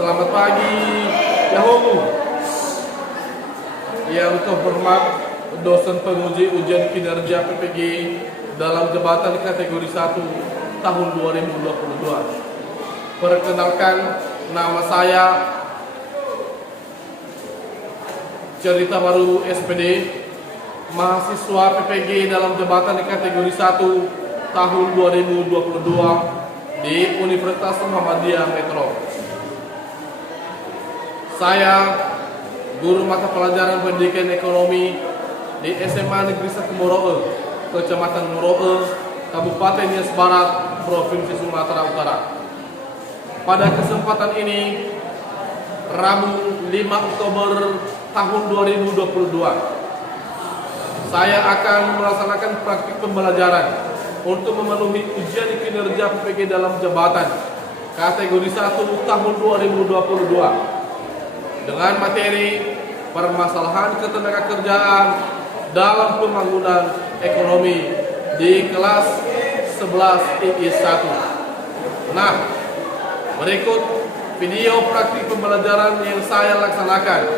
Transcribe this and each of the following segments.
Selamat pagi, Yahoo. Yang terhormat dosen penguji ujian kinerja PPG dalam jabatan kategori 1 tahun 2022. Perkenalkan, nama saya Cerita Baru SPD, mahasiswa PPG dalam jabatan kategori 1 tahun 2022 di Universitas Muhammadiyah Metro. Saya guru mata pelajaran pendidikan ekonomi di SMA Negeri 1 Moroe, Kecamatan Moroe, Kabupaten Nias Barat, Provinsi Sumatera Utara. Pada kesempatan ini, Rabu 5 Oktober tahun 2022, saya akan melaksanakan praktik pembelajaran untuk memenuhi ujian kinerja PPG dalam jabatan kategori 1 tahun 2022 dengan materi permasalahan ketenagakerjaan dalam pembangunan ekonomi di kelas 11 IIS 1. Nah, berikut video praktik pembelajaran yang saya laksanakan.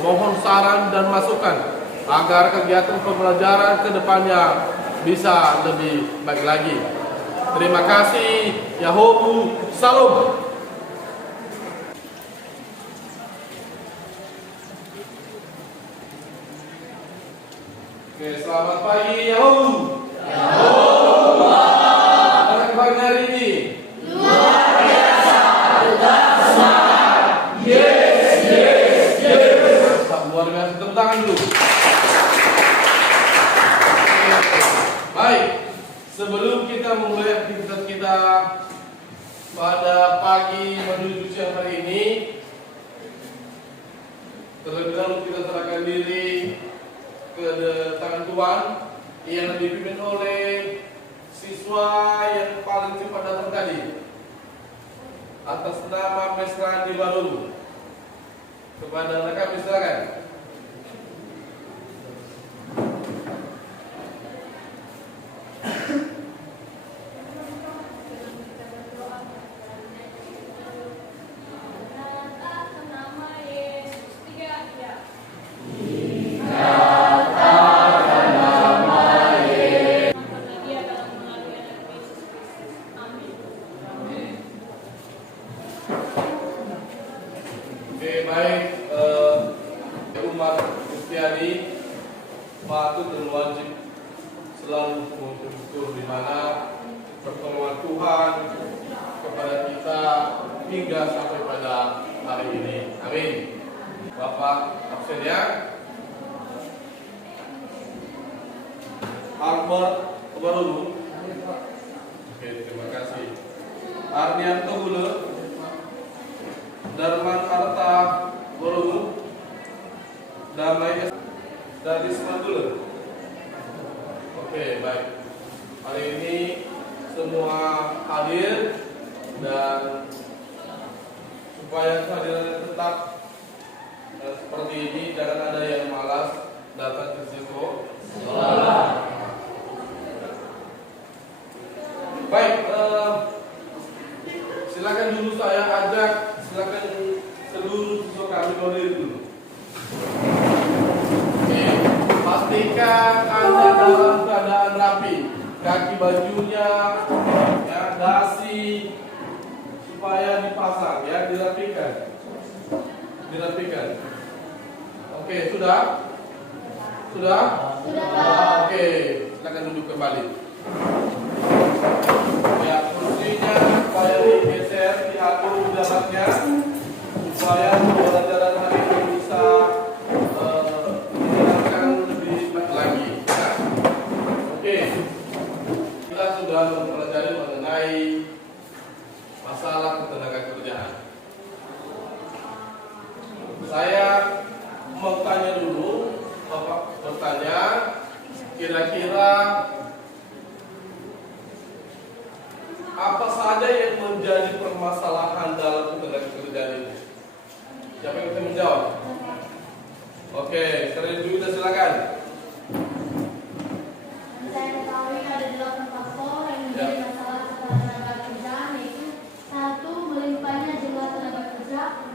Mohon saran dan masukan agar kegiatan pembelajaran ke depannya bisa lebih baik lagi. Terima kasih. Yahoo, salam. Oke, selamat pagi, Yahoo. Yahoo. Apa kabar hari ini? Luar biasa, tetap semangat. Yes, yes, yes. Luar biasa, tepuk tangan dulu. Baik, sebelum kita mulai aktivitas kita pada pagi menuju siang hari ini, terlebih dahulu kita serahkan diri ke tangan Tuhan yang dipimpin oleh siswa yang paling cepat datang tadi atas nama Mas Randi Baru. Kepada anak kami silakan. Baik, umat Kristiani patut dan wajib selalu bersyukur di mana pertolongan Tuhan kepada kita hingga sampai pada hari ini. Amin. Bapak absen ya. Albert Baru. Oke, terima kasih. Arnianto Gule, Darman Arta Baru, Damai dari Semadula. Oke, baik. Hari ini semua hadir dan supaya kehadiran tetap seperti ini, jangan ada yang malas datang ke sekolah. Baik, silakan dulu saya ajak, silakan seluruh siswa kami berdiri dulu. Oke, pastikan Anda dalam keadaan rapi, kaki bajunya, ya, dasi supaya dipasang, ya, dirapikan. Oke, sudah? Oke, silakan duduk kembali. Ya, kursinya supaya digeser, diatur jaraknya supaya pembelajaran hari ini bisa dijalankan lebih baik lagi. Ya. Oke, kita sudah mempelajari mengenai masalah ketenagakerjaan. Saya mau tanya dulu, Bapak bertanya, kira-kira apa saja yang menjadi permasalahan dalam ketenagakerjaan ini? Siapa yang bisa menjawab? Oke, Sering Juwita silakan. Saya ketahui ada 8 faktor yang menjadi masalah ketenagakerjaan, yaitu 1. Melimpahnya jumlah tenaga kerja.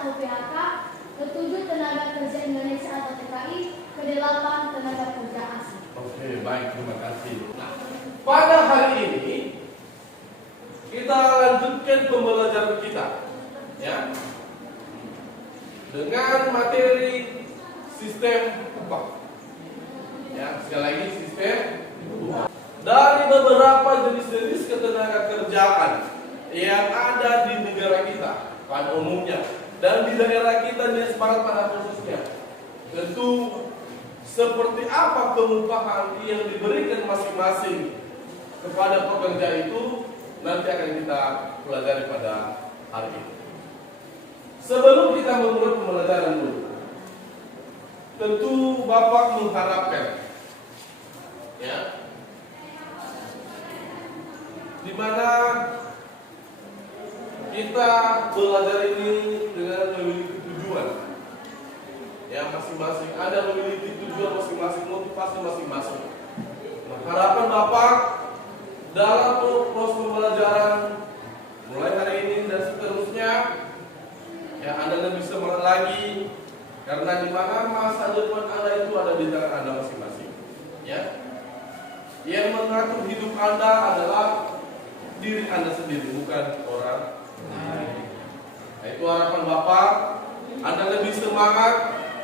atau PHK, ke-7 tenaga kerja Indonesia atau TKI, ke-8 tenaga kerja asing. Oke, baik, terima kasih. Nah, pada hari ini kita lanjutkan pembelajaran kita, ya, dengan materi sistem upah. Ya, sekali lagi sistem upah. Dari beberapa jenis-jenis ketenaga kerjaan yang ada di negara kita pada umumnya dan di daerah kita di Semarang pada khususnya, tentu seperti apa pengupahan yang diberikan masing-masing kepada pekerja itu nanti akan kita pelajari pada hari ini. Sebelum kita memulai pembelajaran dulu, tentu Bapak mengharapkan, ya, di mana kita belajar ini dengan memiliki tujuan. Ya, masing-masing ada memiliki tujuan masing-masing, motivasi masing-masing. Nah, harapan Bapak dalam proses pembelajaran mulai hari ini dan seterusnya, ya, Anda lebih semangat lagi karena di mana masa depan Anda itu ada di tangan Anda masing-masing. Ya, yang mengatur hidup Anda adalah diri Anda sendiri, bukan orang lain. Nah, itu harapan Bapak. Anda lebih semangat,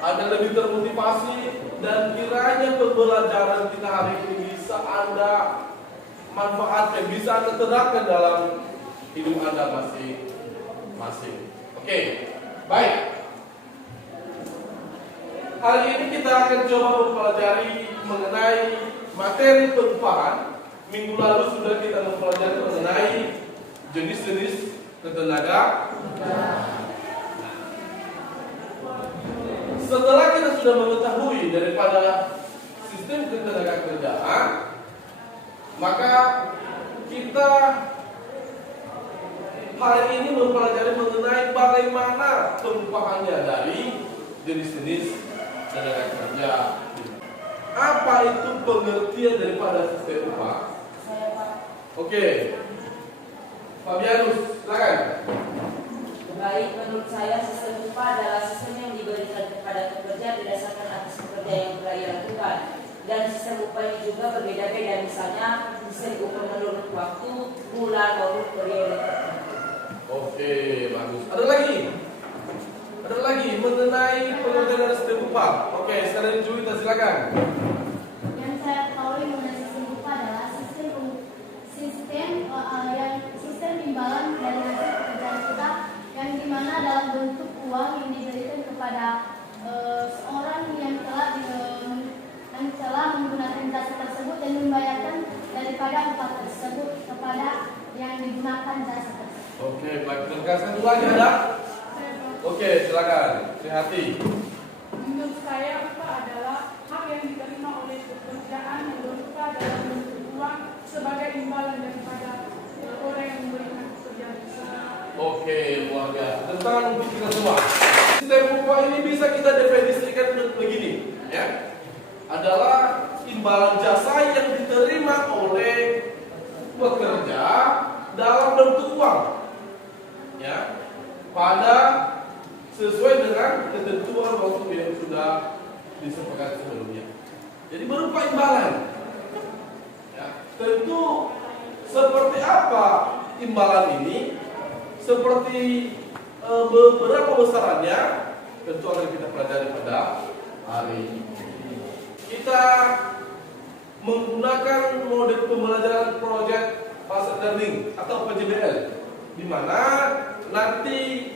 Anda lebih termotivasi, dan kiranya pembelajaran kita hari ini bisa Anda manfaatkan, bisa Anda terapkan dalam hidup Anda masing-masing. Oke, baik. Hari ini kita akan coba mempelajari mengenai materi pengupahan. Minggu lalu sudah kita mempelajari mengenai jenis-jenis ketenaga. Setelah kita sudah mengetahui daripada sistem ketenaga kerjaan, maka kita hari ini mempelajari mengenai bagaimana pengupahannya dari jenis-jenis tenaga kerja. Apa itu pengertian daripada sistem upah? Oke, Fabianus, silakan. Baik, menurut saya sistem upah adalah sistem yang diberikan kepada pekerja berdasarkan atas pekerja yang telah ia lakukan. Dan sistem upah ini juga berbeda-beda, misalnya sistem upah menurut waktu, bulan, maupun periode. Oke, bagus. Ada lagi mengenai pengertian dari sistem upah. Oke, sekarang Juwita, silakan. Yang saya ketahui mengenai sistem upah adalah sistem imbalan dari hasil pekerjaan kita, yang dimana dalam bentuk uang yang diberikan kepada seorang yang telah menggunakan jasa tersebut dan membayarkan daripada upah tersebut kepada yang digunakan jasa tersebut. Oke, baik. Terima kasih. Satu lagi ada? Oke, silakan. Hati. Menurut saya upah adalah hak yang diterima oleh pekerjaan yang berupa dalam bentuk uang sebagai imbalan daripada orang yang memberikan pekerjaan tersebut. Oke, luar biasa. Tentang untuk kita semua. Sistem upah ini bisa kita definisikan begini, ya. Adalah imbalan jasa yang diterima oleh pekerja dalam bentuk uang, ya, pada sesuai dengan ketentuan waktu yang sudah disepakati sebelumnya. Jadi berupa imbalan. Ya, tentu seperti apa imbalan ini, seperti beberapa besarannya, tentu akan kita pelajari pada hari ini. Kita menggunakan model pembelajaran project based learning atau PJBL, di mana nanti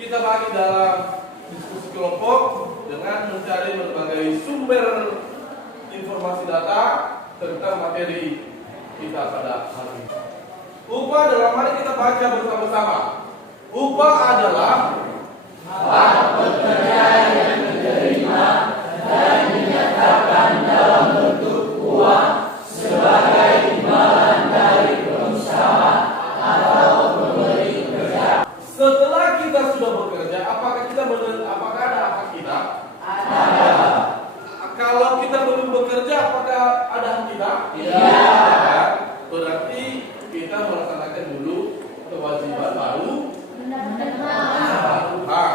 kita bagi dalam diskusi kelompok dengan mencari berbagai sumber informasi data tentang materi kita pada hari ini. Upah dalam mari kita baca bersama-sama. Upah adalah Hak pekerja yang diterima dan dinyatakan dalam bentuk uang sebagai imbalan dari pengusaha atau pemberi kerja. setelah kita sudah bekerja, apakah ada hak kita? Ada. Kalau kita belum bekerja, apakah ada hak kita? Tidak. Berarti kita melaksanakan dulu kewajiban baru Mendapatkan hak.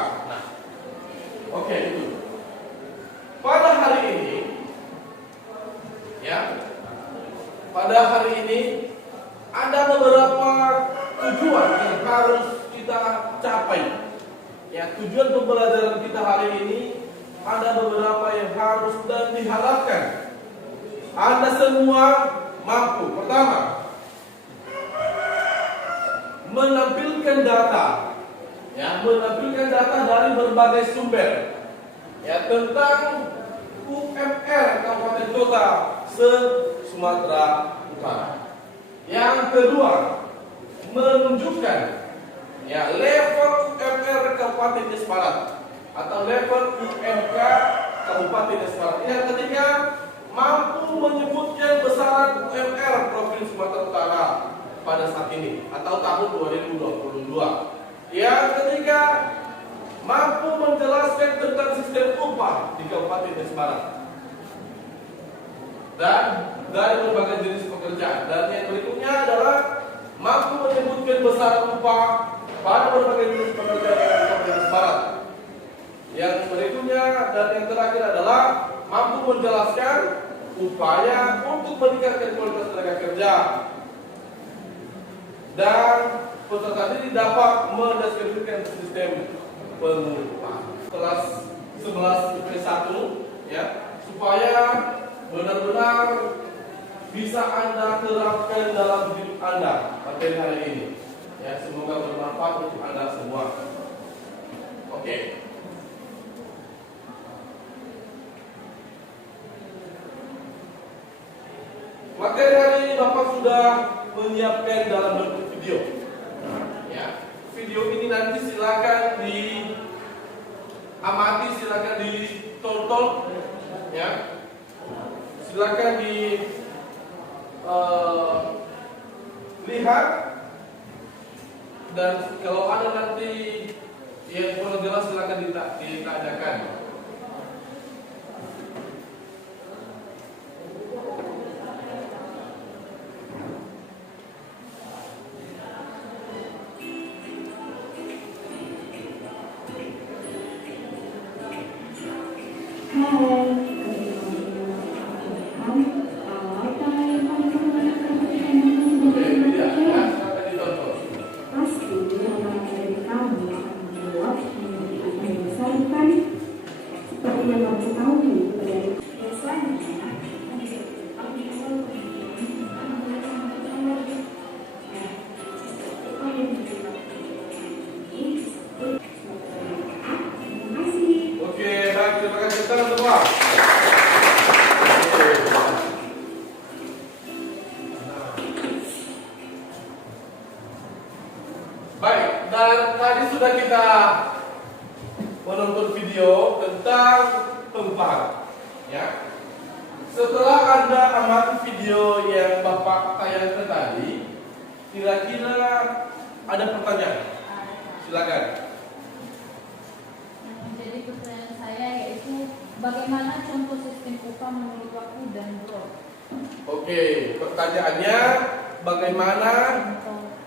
Ya, tujuan pembelajaran kita hari ini ada beberapa yang harus dan diharapkan Anda semua mampu. Pertama, menampilkan data. Ya, menampilkan data dari berbagai sumber. Ya, tentang UMR Kabupaten Kota se-Sumatera Utara. Yang kedua, menunjukkan ya level UMR Kabupaten Nias Barat atau level UMK Kabupaten Nias Barat. Yang ketiga, mampu menyebutkan besaran UMR Provinsi Sumatera Utara pada saat ini atau tahun 2022. Yang ketiga, mampu menjelaskan tentang sistem upah di Kabupaten Nias Barat dan dari berbagai jenis pekerjaan. Dan yang berikutnya adalah mampu menyebutkan besaran upah pada berbagai jenis pekerjaan di Kabupaten Nias Barat. Yang berikutnya dan yang terakhir adalah mampu menjelaskan upaya untuk meningkatkan kualitas tenaga kerja. Dan peserta ini dapat mendeskripsikan sistem pengupahan kelas 11 IP1 ya, supaya benar-benar bisa Anda terapkan dalam hidup Anda materi hari ini. Ya, semoga bermanfaat untuk Anda semua. Oke. Materi hari ini Bapak sudah menyiapkan dalam bentuk video. Ya, video ini nanti silakan diamati, silakan ditonton, ya, silakan lihat, dan kalau ada nanti yang kurang jelas silakan ditanyakan. Baik, dan tadi sudah kita menonton video tentang pengupahan, ya. Setelah Anda amati video yang Bapak tayangkan tadi, kira-kira ada pertanyaan? Silakan. Jadi pertanyaan saya yaitu bagaimana contoh sistem upah menurut waktu dan buruh? Oke, pertanyaannya bagaimana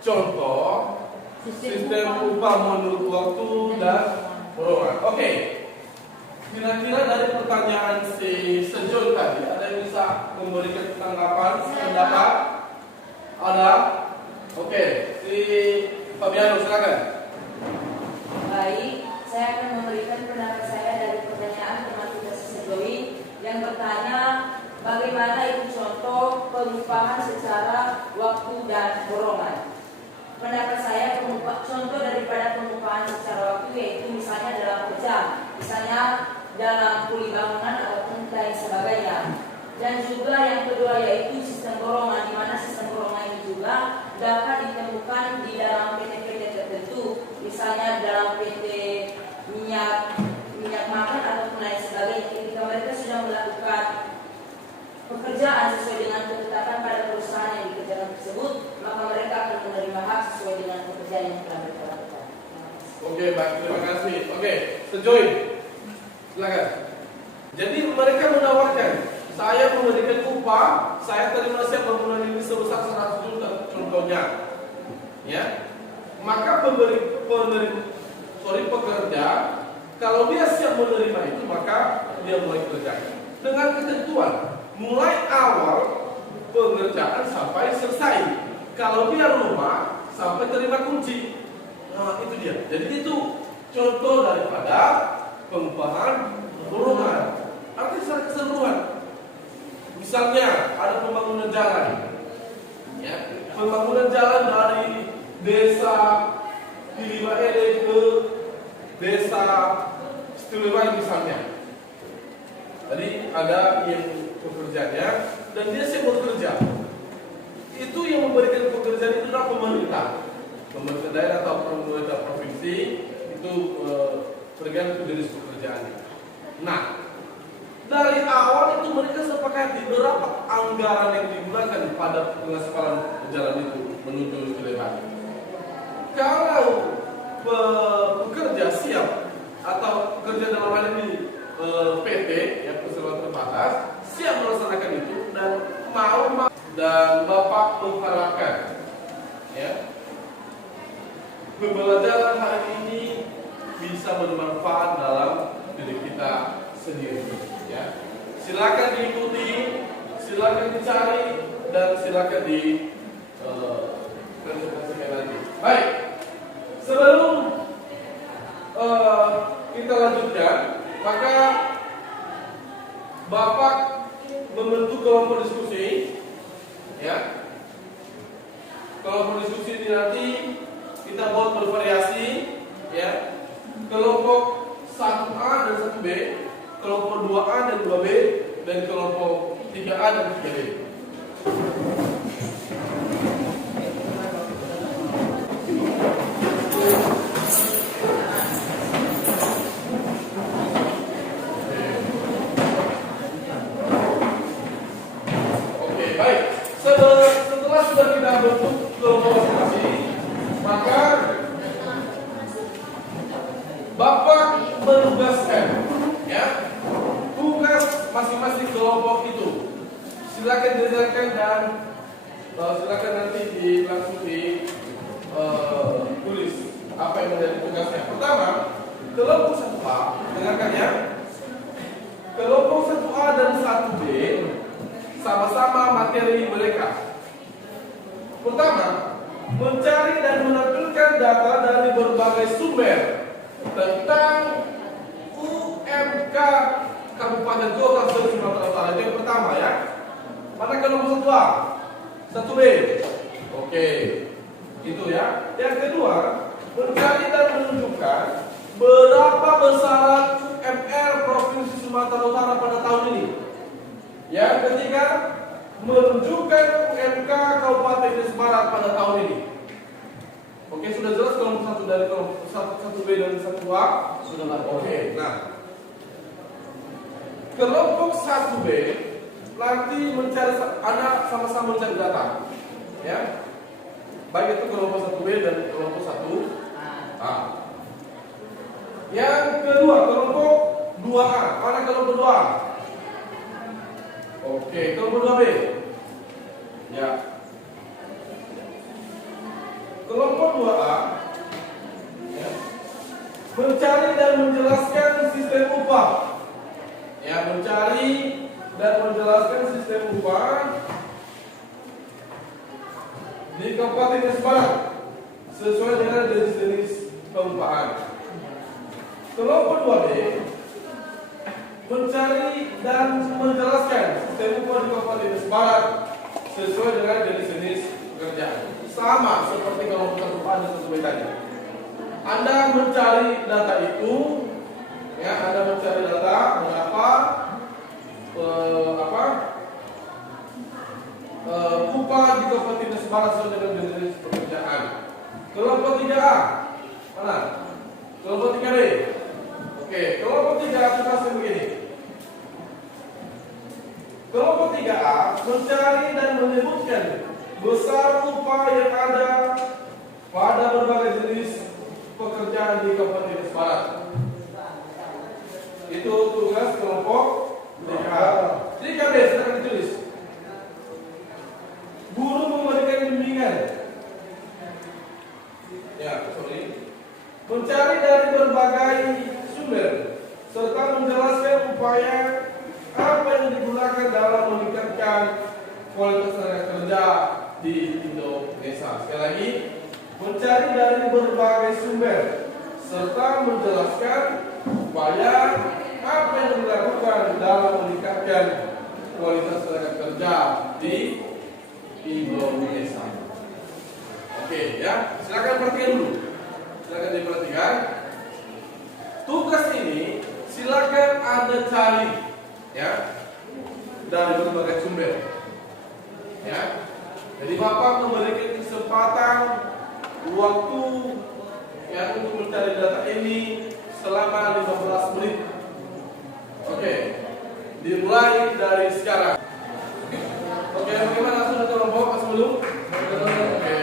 contoh sistem upah menurut waktu dan buruh? Oke. Kira-kira dari pertanyaan si Sejon tadi, ada yang bisa memberikan tanggapan, pendapat? Ada? Oke, si Fabiano silakan. Baik, saya akan memberikan pendapat saya dari pertanyaan teman kita Sejoi yang bertanya bagaimana itu contoh pengupahan secara waktu dan dorongan. Pendapat saya contoh daripada pengupahan secara waktu yaitu misalnya dalam kerja, misalnya dalam kuli bangunan ataupun lain sebagainya. Dan juga yang kedua yaitu sistem golongan, di mana sistem golongan ini juga dapat ditemukan di dalam PT-PT tertentu, misalnya dalam PT minyak makan ataupun lain sebagainya. Ketika mereka sudah melakukan pekerjaan sesuai dengan ketetapan pada perusahaan yang dikerjakan tersebut, maka mereka akan menerima hak sesuai dengan pekerjaan yang telah mereka lakukan. Oke, baik, terima kasih. Oke, Sejoy, silakan. Jadi mereka menawarkan, saya memberikan upah, saya terima siap membulan ini sebesar 100 juta, contohnya, ya. Maka pekerja, kalau dia siap menerima itu, maka dia mulai kerja dengan ketentuan mulai awal pengerjaan sampai selesai. Kalau dia rumah sampai terima kunci, nah itu dia. Jadi itu contoh daripada pengupahan dorongan. Artinya secara keseluruhan. Misalnya ada pembangunan jalan, ya, pembangunan jalan dari desa Piliwa Ele ke desa Stilewai misalnya. Jadi ada yang pekerjanya dan dia sebut kerja. Itu yang memberikan pekerjaan itu adalah pemerintah daerah atau pemerintah provinsi itu tergantung dari pekerjaannya. Nah, dari awal itu mereka sepakati berapa anggaran yang digunakan pada pengaspalan jalan itu menuju Stilewai. Kalau pekerja siap atau pekerja dalam hal ini PT ya perseroan terbatas siap melaksanakan itu dan mau dan Bapak mengharapkan ya pembelajaran hari ini bisa bermanfaat dalam diri kita sendiri ya. Silakan diikuti, silakan dicari dan silakan di presentasikan nanti. Baik. Sebelum kita lanjutkan, maka Bapak membentuk kelompok diskusi, ya. Kelompok diskusi ini nanti kita buat bervariasi, ya. Kelompok 1A dan 1B, kelompok 2A dan 2B, dan kelompok 3A dan 3B. Setelah sudah kita bentuk kelompok masing-masing, maka Bapak menugaskan, ya, tugas masing-masing kelompok itu. Silakan dijelaskan dan silakan nanti langsung tulis apa yang menjadi tugasnya. Pertama, kelompok 1A, dengarkan ya. Kelompok 1A dan 1B sama-sama materi mereka. Pertama, mencari dan menampilkan data dari berbagai sumber tentang UMK Kabupaten Kota Sumatera Utara. Itu yang pertama ya. Mana kelompok 1A? 1B. Oke. Itu ya. Yang kedua, mencari dan menunjukkan berapa besaran UMR Provinsi Sumatera Utara pada tahun ini. Yang ketiga, menunjukkan UMK Kabupaten Indonesia Barat pada tahun ini. Oke, sudah jelas kelompok 1 dari kelompok 1B dan 1A? Sudah lah. Oke, nah. Kelompok 1B nanti mencari, anak sama-sama mencari data. Ya. Baik itu kelompok 1B dan kelompok 1A. Yang kedua, kelompok 2A. Mana kelompok 2A? Oke, kelompok 2B. Ya. Kelompok 2A ya, mencari dan menjelaskan sistem upah. Ya, mencari dan menjelaskan sistem upah di Kabupaten Indonesia Barat sesuai dengan jenis pengupahan. Kelompok 2B mencari dan menjelaskan sistem upah di Kabupaten Indonesia Barat sesuai dengan jenis pekerjaan. Sama seperti kelompok 1A dan 1B tadi. Anda mencari data itu, ya, Anda mencari data berapa upah di Kabupaten Indonesia Barat sesuai dengan jenis pekerjaan. Kelompok 3A mana? Kelompok 3B. Oke, kelompok 3A tugasnya begini. Kelompok 3A mencari dan menyebutkan besar upah yang ada pada berbagai jenis pekerjaan di Kabupaten Indonesia Barat. Itu tugas kelompok 3A. 3B sedang ditulis. Guru memberikan bimbingan. Ya, sorry. Mencari dari berbagai sumber serta menjelaskan upaya apa yang digunakan dalam meningkatkan kualitas tenaga kerja di Indonesia. Sekali lagi, mencari dari berbagai sumber serta menjelaskan upaya apa yang dilakukan dalam meningkatkan kualitas tenaga kerja di Indonesia. Oke ya, silakan perhatikan dulu. Silakan diperhatikan. Tugas ini silakan Anda cari ya dari berbagai sumber. Ya. Jadi Bapak memberikan kesempatan waktu yang untuk mencari data ini selama 15 menit. Oke. Dimulai dari sekarang. Oke, bagaimana sudah kelompok sebelum? Oke.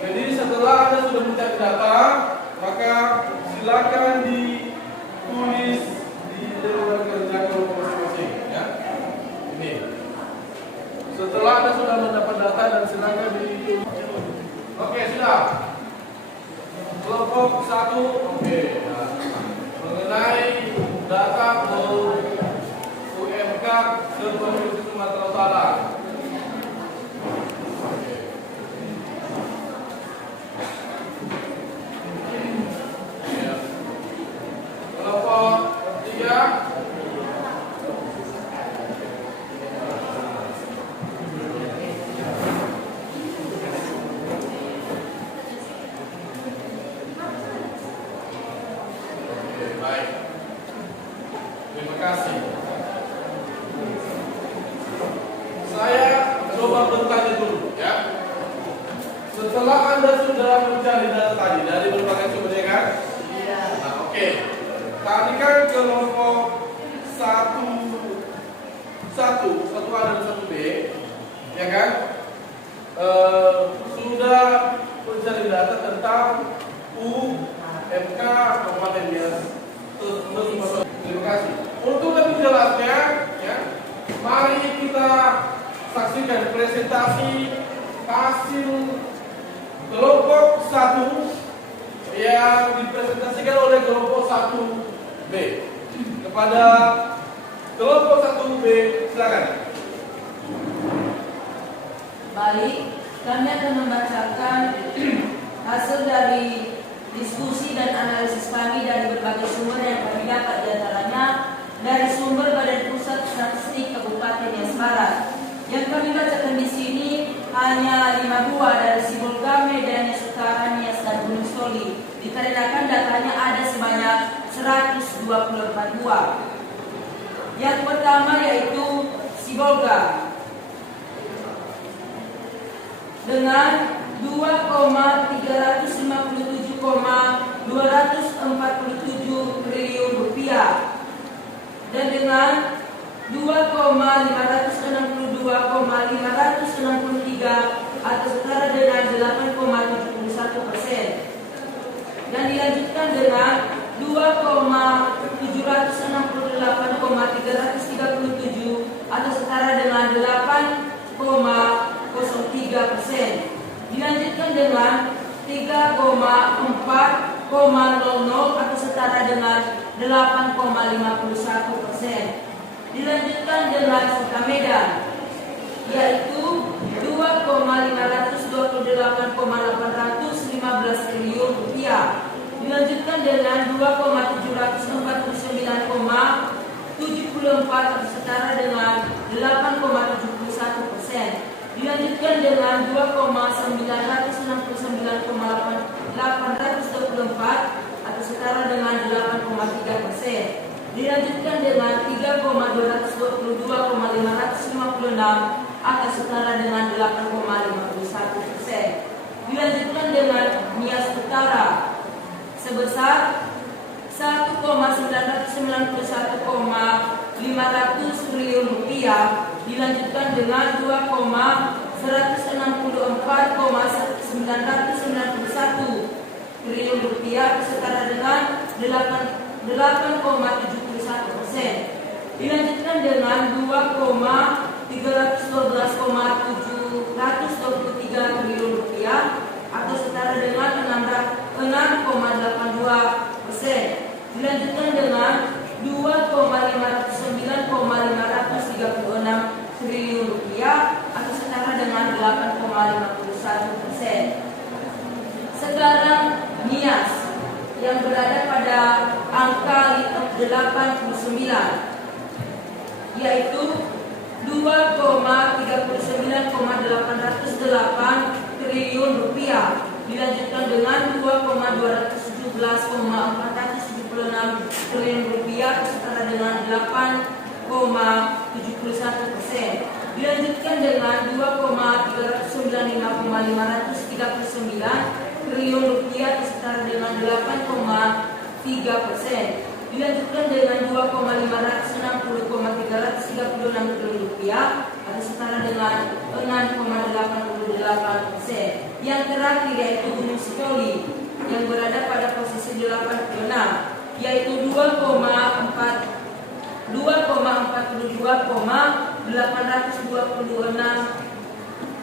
Jadi setelah Anda sudah mencari data, maka silakan ditulis di lembar kerja kelompok masing-masing. Ya. Ini. Setelah Anda sudah mendapat data dan silakan ditulis. Oke, sudah. Kelompok 1, oke. Nah, mengenai data UMK Provinsi Sumatera Utara. Kelompok 3. Baik. Terima kasih. Saya coba bertanya dulu ya. Setelah Anda sudah mencari data tadi dari berbagai sumber ya kan? Iya. Nah, oke. Tadi kan kelompok 1 A dan 1 B, ya kan? Sudah mencari data tentang UMK Kabupaten Nias. Terima kasih. Untuk lebih jelasnya, ya, mari kita saksikan presentasi hasil kelompok 1 yang dipresentasikan oleh kelompok 1B. Kepada kelompok 1B, silakan. Baik, kami akan membacakan hasil dari diskusi dan analisis kami dari berbagai sumber yang kami dapat, diantaranya dari sumber Badan Pusat Statistik Kabupaten Nias Barat. Yang kami bacakan di sini hanya 5 buah dari Sibolga, Medan, Utara, Nias, dan Gunung Soli. Dikarenakan datanya ada sebanyak 124 buah. Yang pertama yaitu Sibolga dengan 2,357,247 triliun rupiah dan dengan 2,562,563 atau setara dengan 8,71%, dan dilanjutkan dengan 2,768,337 atau setara dengan 8,03%. Dilanjutkan dengan 3,4,00 atau setara dengan 8,51%. Dilanjutkan dengan Kota Medan, yaitu 2,528,815 triliun rupiah. Dilanjutkan dengan 2,749,74 atau setara dengan 8,71%. Dilanjutkan dengan 2,969,824 atau setara dengan 8,3%. Dilanjutkan dengan 3,222,556 atau setara dengan 8,51%. Dilanjutkan dengan Nias Utara sebesar 1,991,500 triliun rupiah. Dilanjutkan dengan 2,164,991 triliun rupiah setara dengan 8,71%. Dilanjutkan dengan 2,312,723 triliun rupiah atau setara dengan 6,82%. Dilanjutkan dengan 2,509,536 triliun rupiah atau setara dengan 8,51%. Sekarang NIAS yang berada pada angka 89 yaitu 2,39,808 triliun rupiah dilanjutkan dengan 2,217,476 triliun rupiah setara dengan 8,71%. Dilanjutkan dengan 2,395,539 triliun rupiah setara dengan 8,3%. Dilanjutkan dengan 2,560,336 triliun rupiah atau setara dengan 6,88%. Yang terakhir yaitu Gunung Sitoli yang berada pada posisi 86 yaitu 2,42,826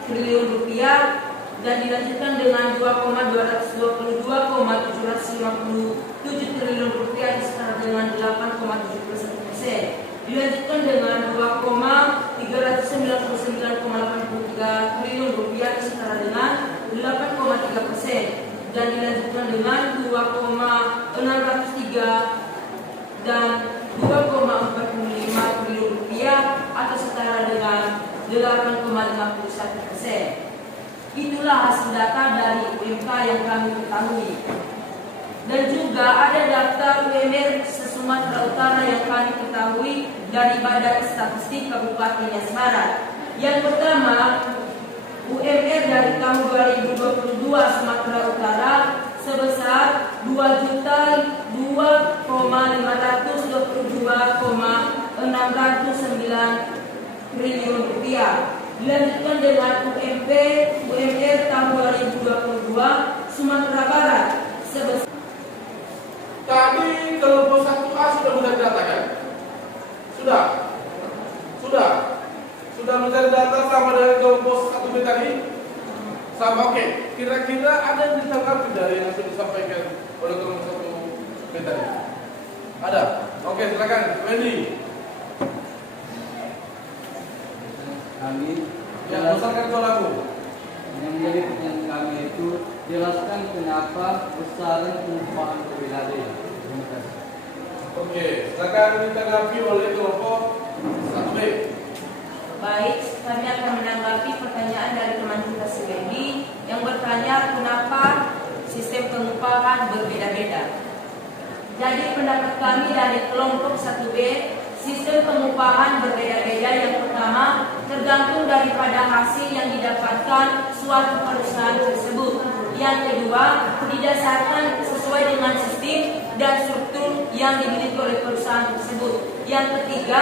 triliun rupiah dan dilanjutkan dengan 2,222,757 triliun rupiah setara dengan 8,71%. Dilanjutkan dengan 2,399,83 triliun rupiah setara dengan 8,3%. Dan dilanjutkan dengan 2,603 dan 2,45 triliun rupiah atau setara dengan 8,51%. Itulah hasil data dari UMK yang kami ketahui. Dan juga ada daftar UMR se-Sumatera Utara yang kami ketahui dari Badan Statistik Kabupaten Nias Barat. Yang pertama, UMR dari tahun 2022 Sumatera Utara sebesar 2.522,609 triliun rupiah. Dilanjutkan dengan UMR tahun 2022 Sumatera Barat sebesar. Tadi kelompok 1A sudah mencari data kan? Sudah mencari data sama dengan kelompok 1B tadi? Sama, oke. Kira-kira ada yang ditanggapi dari yang sudah disampaikan oleh kelompok 1B tadi? Ada? Oke, silakan, Wendy. Kami Yang besarkan suaraku. yang menjadi pertanyaan kami itu jelaskan kenapa besaran pengupahan berbeda-beda. Terima kasih. Oke, silakan ditanggapi oleh kelompok 1B. Baik, kami akan menanggapi pertanyaan dari teman kita Wendy yang bertanya kenapa sistem pengupahan berbeda-beda. Jadi pendapat kami dari kelompok 1B, sistem pengupahan berbeda-beda. Yang pertama, tergantung daripada hasil yang didapatkan suatu perusahaan tersebut. Yang kedua, didasarkan sesuai dengan sistem dan struktur yang dimiliki oleh perusahaan tersebut. Yang ketiga,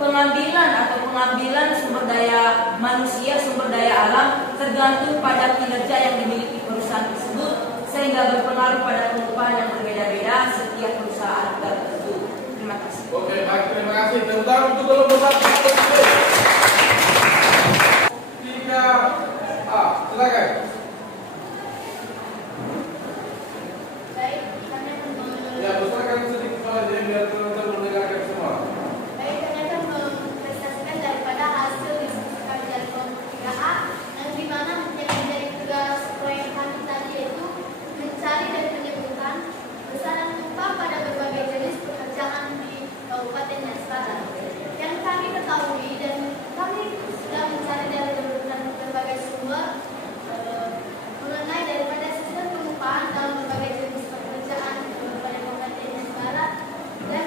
pengambilan sumber daya manusia, sumber daya alam tergantung pada kinerja yang dimiliki perusahaan tersebut sehingga berpengaruh pada pengupahan yang berbeda-beda setiap perusahaan tersebut. Terima kasih. Oke, baik, terima kasih. Tentang untuk kelompok 1B. 3A, silakan. Baik, kami akan Ya, besarkan sedikit suara jadi biar teman-teman mendengarkan semua. Baik, kami akan mempresentasikan daripada hasil diskusi kami dari kelompok 3A yang dimana yang menjadi tugas proyek kami tadi yaitu mencari dan menyebutkan besaran upah pada berbagai jenis pekerjaan di Kabupaten Nias Barat. Yang kami ketahui dan kami sudah mencari dari berbagai sumber mengenai daripada sistem pengupahan dalam berbagai jenis pekerjaan di Kabupaten Nias Barat dan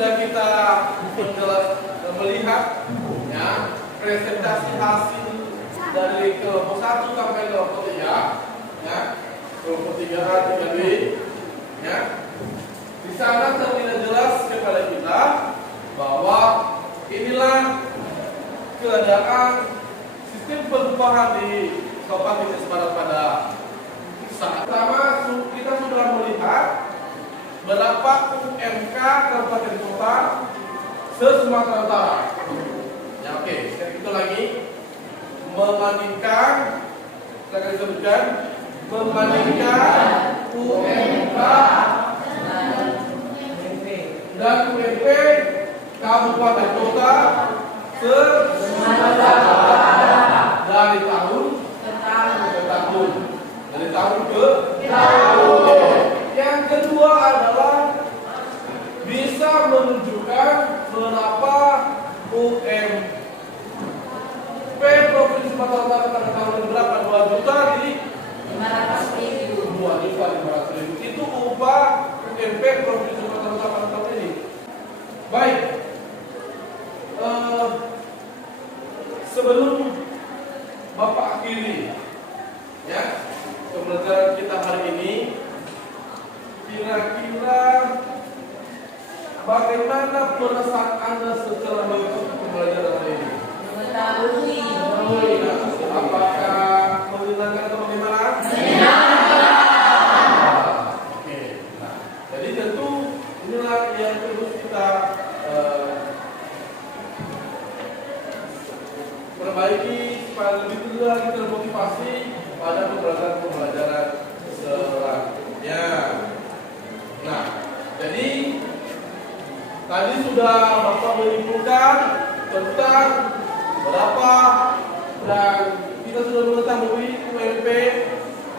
sudah kita melihat ya presentasi hasil dari kelompok 1 sampai kelompok 3 ya, kelompok 3A 3B ya. Di sana terlihat jelas kepada kita bahwa inilah keadaan sistem pengupahan di Kabupaten Semarang pada saat pertama. Kita sudah melihat berapa UMK Kabupaten Kota se-Sumatera Utara. Ya oke, sekali itu lagi membandingkan, saya akan sebutkan membandingkan UMK dan UMP Kabupaten Kota se-Sumatera Utara dari tahun ke tahun, dari tahun ke tahun. Yang kedua adalah bisa menunjukkan berapa UMP Provinsi Sumatera Utara pada tahun berapa, 2 juta di 500.000. 2.500.000 itu upah UMP Provinsi Sumatera Utara pada tahun ini. Baik, sebelum Bapak akhiri ya pembelajaran kita hari ini, kira-kira bagaimana perasaan Anda setelah mengikuti pembelajaran hari ini? Mengetahui. Apakah menyenangkan atau bagaimana? Oke. Nah, jadi tentu inilah yang terus kita perbaiki supaya lebih lagi termotivasi pada pembelajaran selanjutnya. Nah, jadi tadi sudah Bapak menyimpulkan tentang berapa, dan kita sudah mengetahui UMP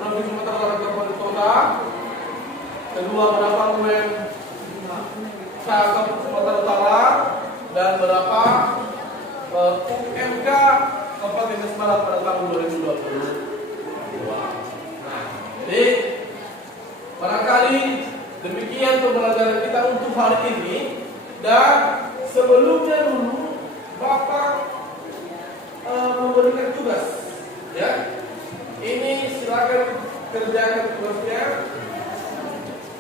Provinsi Sumatera Utara Kabupaten Kota. Kedua, berapa UMK Sumatera Utara dan berapa UMK Kabupaten Semarang pada tahun 2022. Nah, jadi barangkali demikian pembelajaran kita untuk hari ini. Dan sebelumnya dulu Bapak memberikan tugas ya. Ini silakan kerjakan tugasnya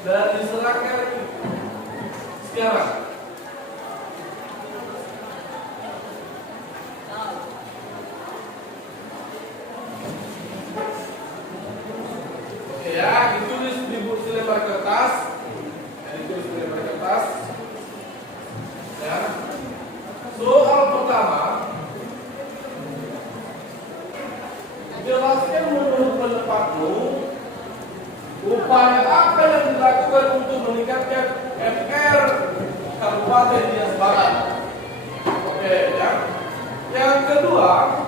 dan diserahkan sekarang. Oke ya, ditulis di buku lembar kertas. Ditulis di lembar kertas. Ya. Soal pertama, jelaskan menurut pendapatmu upaya apa yang dilakukan untuk meningkatkan FR Kabupaten Nias Barat. Oke ya. Yang kedua,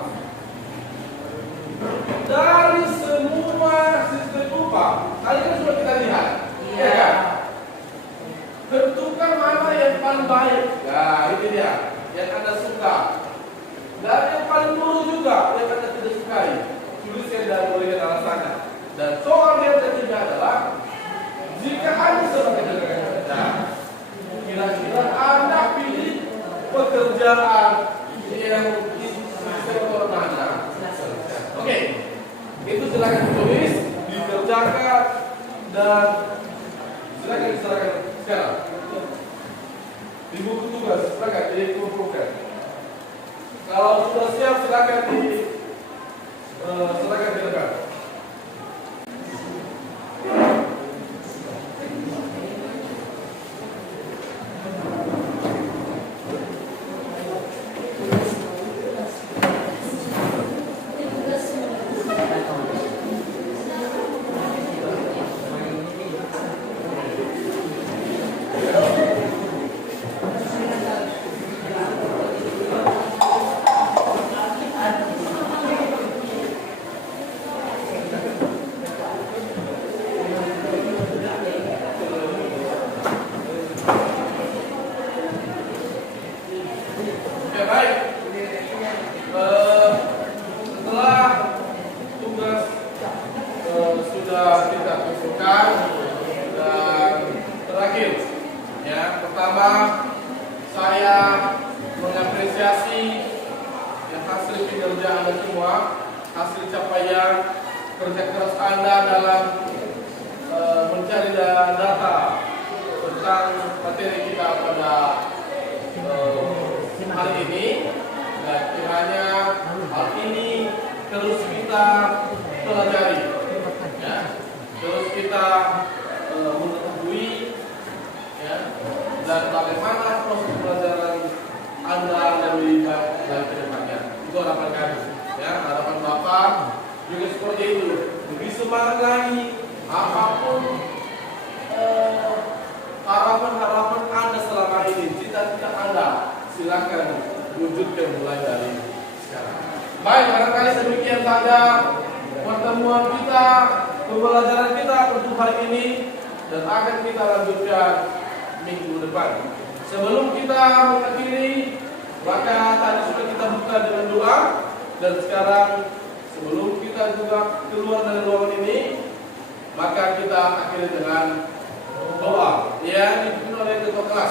dari semua sistem upah, tadi kan sudah kita lihat, ya kan? Tentukan mana yang paling baik. Nah, ini dia yang Anda suka. Dan yang paling buruk juga yang Anda tidak sukai. Tuliskan dan berikan alasannya. Dan soal yang ketiga adalah jika Anda sebagai negara kerja, kira-kira Anda pilih pekerjaan yang di sektor mana? Oke, itu silakan ditulis, dikerjakan, dan silakan diserahkan sekarang. Di buku tugas, silakan dikumpulkan. Kalau sudah siap, silakan silakan. saya mengapresiasi yang hasil kinerja Anda semua, hasil capaian kerja keras Anda dalam mencari data tentang materi kita pada hari ini. Dan kiranya hal ini terus kita pelajari, ya, terus kita mengetahui, ya, dan bagaimana proses pelajaran Anda lebih baik dari kedepannya. Itu harapan kami, ya, harapan Bapak juga seperti itu. Lebih semangat lagi, apapun harapan-harapan Anda selama ini, cita-cita Anda, silakan wujudkan mulai dari sekarang. Baik, barangkali demikian saja pertemuan kita, pembelajaran kita untuk hari ini, dan akan kita lanjutkan minggu depan. Sebelum kita mengakhiri, maka tadi sudah kita buka dengan doa, dan sekarang sebelum kita juga keluar dari ruangan ini, maka kita akhiri dengan doa yang dipimpin oleh ketua kelas.